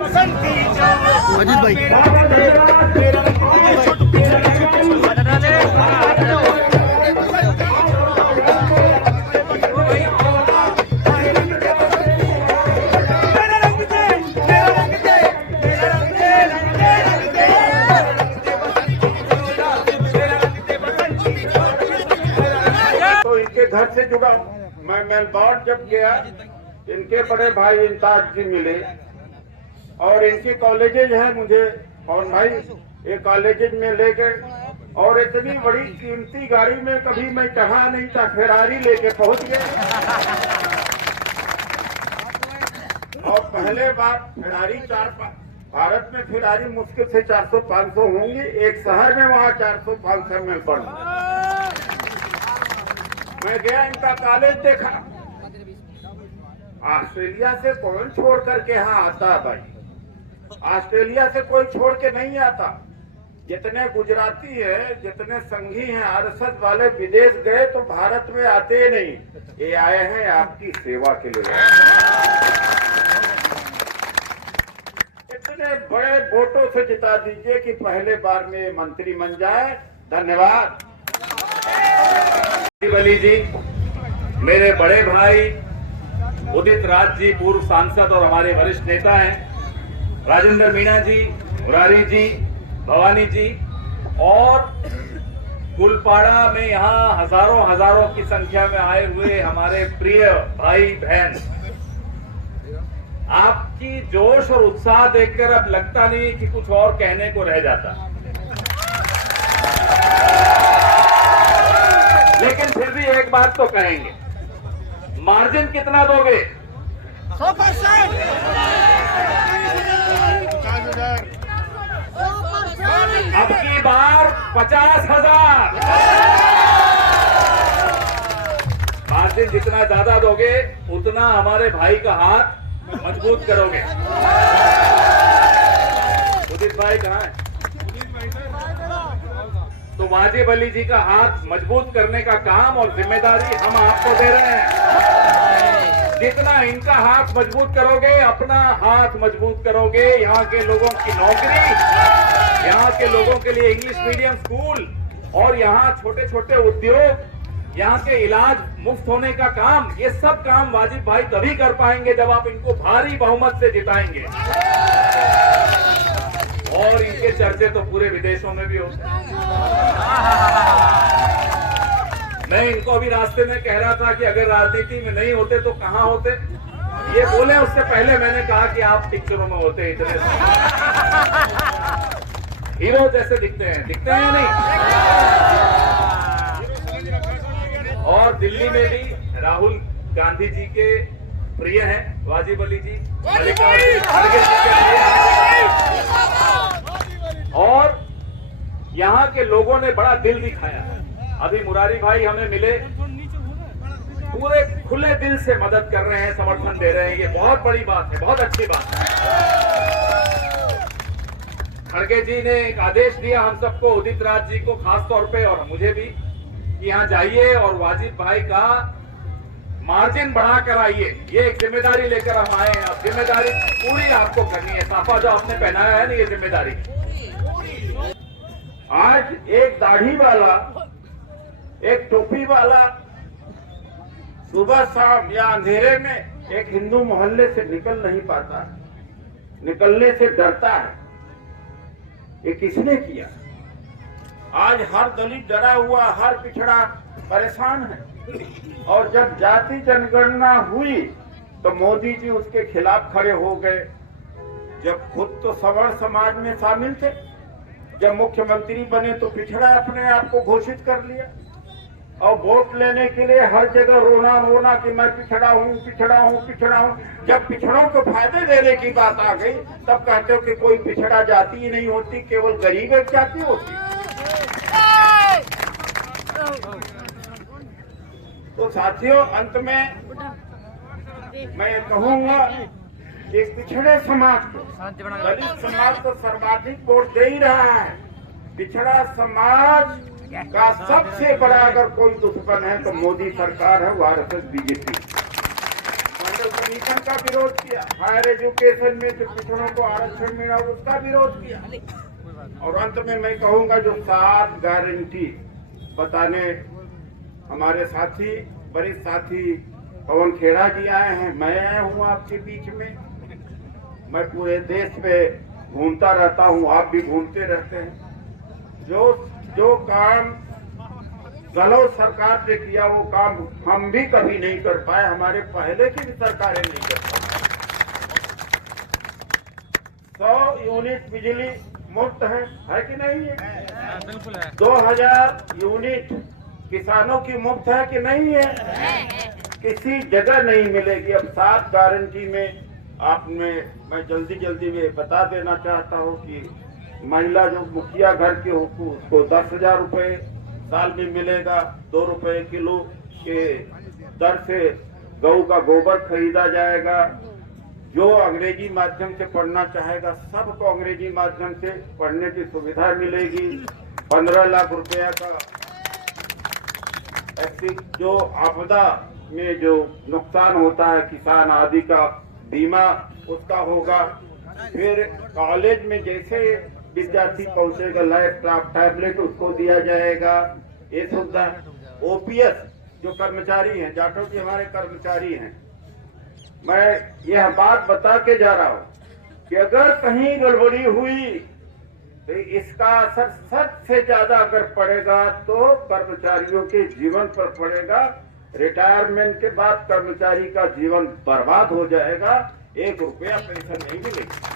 अजीत भाई तो इनके घर से जुड़ा हूँ। मैं मेलबोर्न जब गया, इनके बड़े भाई इंताज जी मिले और इनके कॉलेजेज हैं मुझे, और भाई ये कॉलेजेज में लेके, और इतनी बड़ी कीमती गाड़ी में कभी मैं चढ़ा नहीं था, फेरारी लेके पहुंच गए। और पहले बार फेरारी भारत में फेरारी मुश्किल से 400-500 होंगी, एक शहर में वहाँ 400-500 में पड़। मैं गया, इनका कॉलेज देखा। ऑस्ट्रेलिया से कौन छोड़ करके यहाँ आता है भाई? ऑस्ट्रेलिया से कोई छोड़ के नहीं आता। जितने गुजराती हैं, जितने संघी हैं, आरएसएस वाले विदेश गए तो भारत में आते नहीं, ये आए हैं आपकी सेवा के लिए। इतने बड़े वोटों से जिता दीजिए कि पहले बार में मंत्री बन जाए। धन्यवाद। बली जी, मेरे बड़े भाई उदित राज जी, पूर्व सांसद और हमारे वरिष्ठ नेता हैं, राजेंद्र मीणा जी, मुरारी जी, भवानी जी, और कुलपाड़ा में यहाँ हजारों की संख्या में आए हुए हमारे प्रिय भाई बहन, आपकी जोश और उत्साह देखकर अब लगता नहीं कि कुछ और कहने को रह जाता, लेकिन फिर भी एक बात तो कहेंगे, मार्जिन कितना दोगे? 100%। अब की बार 50,000। मार्जिन जितना ज्यादा दोगे उतना हमारे भाई का हाथ मजबूत करोगे। उदित भाई कहाँ है? तो वाजिब अली जी का हाथ मजबूत करने का काम और जिम्मेदारी हम आपको दे रहे हैं। जितना इनका हाथ मजबूत करोगे, अपना हाथ मजबूत करोगे, यहाँ के लोगों की नौकरी, यहाँ के लोगों के लिए इंग्लिश मीडियम स्कूल, और यहाँ छोटे छोटे उद्योग, यहाँ के इलाज मुफ्त होने का काम, ये सब काम वाजिब भाई तभी कर पाएंगे जब आप इनको भारी बहुमत से जिताएंगे। और इनके चर्चे तो पूरे विदेशों में भी होते हैं। मैं इनको अभी रास्ते में कह रहा था कि अगर राजनीति में नहीं होते तो कहाँ होते। ये बोले उससे पहले मैंने कहा कि आप पिक्चरों में होते, इतने हीरो जैसे दिखते हैं या नहीं? और दिल्ली में भी राहुल गांधी जी के प्रिय हैं वाजिब अली जी, और यहाँ के लोगों ने बड़ा दिल दिखाया। अभी मुरारी भाई हमें मिले, पूरे खुले दिल से मदद कर रहे हैं, समर्थन दे रहे हैं। ये बहुत बड़ी बात है, बहुत अच्छी बात है। खड़गे जी ने एक आदेश दिया हम सबको, उदित राज जी को खास तौर पे और मुझे भी, कि यहाँ जाइए और वाजिब भाई का मार्जिन बढ़ा कर आइए। ये एक जिम्मेदारी लेकर हम आए हैं, अब जिम्मेदारी पूरी आपको करनी है। साफा जो आपने पहनाया है ना, ये जिम्मेदारी। आज एक दाढ़ी वाला, एक टोपी वाला सुबह शाम या अंधेरे में एक हिंदू मोहल्ले से निकल नहीं पाता, निकलने से डरता है। ये किसने किया? आज हर दलित डरा हुआ, हर पिछड़ा परेशान है। और जब जाति जनगणना हुई तो मोदी जी उसके खिलाफ खड़े हो गए। जब खुद तो सवर्ण समाज में शामिल थे, जब मुख्यमंत्री बने तो पिछड़ा अपने आप को घोषित कर लिया, और वोट लेने के लिए हर जगह रोना रोना कि मैं पिछड़ा हूँ, पिछड़ा हूँ, पिछड़ा हूँ। जब पिछड़ों को फायदे देने की बात आ गई तब कहते हो कि कोई पिछड़ा जाति ही नहीं होती, केवल गरीब एक जाति होती। तो साथियों, अंत में मैं कहूंगा कि पिछड़े समाज को, दलित समाज को सर्वाधिक वोट दे ही रहा है। पिछड़ा समाज का सबसे बड़ा अगर कोई दुश्मन है तो मोदी सरकार है, वो आरएसएस बीजेपी। कमीशन का विरोध किया, हायर एजुकेशन में जो पिछड़ों को आरक्षण मिला उसका विरोध किया। और अंत में मैं कहूंगा जो 7 गारंटी बताने हमारे साथी वरिष्ठ साथी पवन खेड़ा जी आए हैं, मैं आया हूँ आपके बीच में। मैं पूरे देश में घूमता रहता हूँ, आप भी घूमते रहते हैं। जो काम गहलोत सरकार ने किया वो काम हम भी कभी नहीं कर पाए, हमारे पहले की भी सरकारें नहीं कर पाई। 100 यूनिट बिजली मुफ्त है कि नहीं है? बिल्कुल है। 2000 यूनिट किसानों की मुफ्त है कि नहीं है? किसी जगह नहीं मिलेगी। अब 7 गारंटी में आपने, मैं जल्दी में बता देना चाहता हूँ कि महिला जो मुखिया घर की हो उसको 10,000 रुपए साल में मिलेगा। 2 रुपए किलो के दर से गऊ का गोबर खरीदा जाएगा। जो अंग्रेजी माध्यम से पढ़ना चाहेगा सबको अंग्रेजी माध्यम से पढ़ने की सुविधा मिलेगी। 15 लाख रुपया का ऐसी जो आपदा में जो नुकसान होता है किसान आदि का बीमा उसका होगा। फिर कॉलेज में जैसे विद्यार्थी पहुंचेगा लैपटॉप टैबलेट उसको दिया जाएगा, ये सुविधा। ओपीएस जो कर्मचारी हैं, जाटों के हमारे कर्मचारी हैं, मैं यह बात बता के जा रहा हूं कि अगर कहीं गड़बड़ी हुई तो इसका असर सबसे ज्यादा अगर पड़ेगा तो कर्मचारियों के जीवन पर पड़ेगा। रिटायरमेंट के बाद कर्मचारी का जीवन बर्बाद हो जाएगा, 1 रुपया पेंशन नहीं मिलेगी।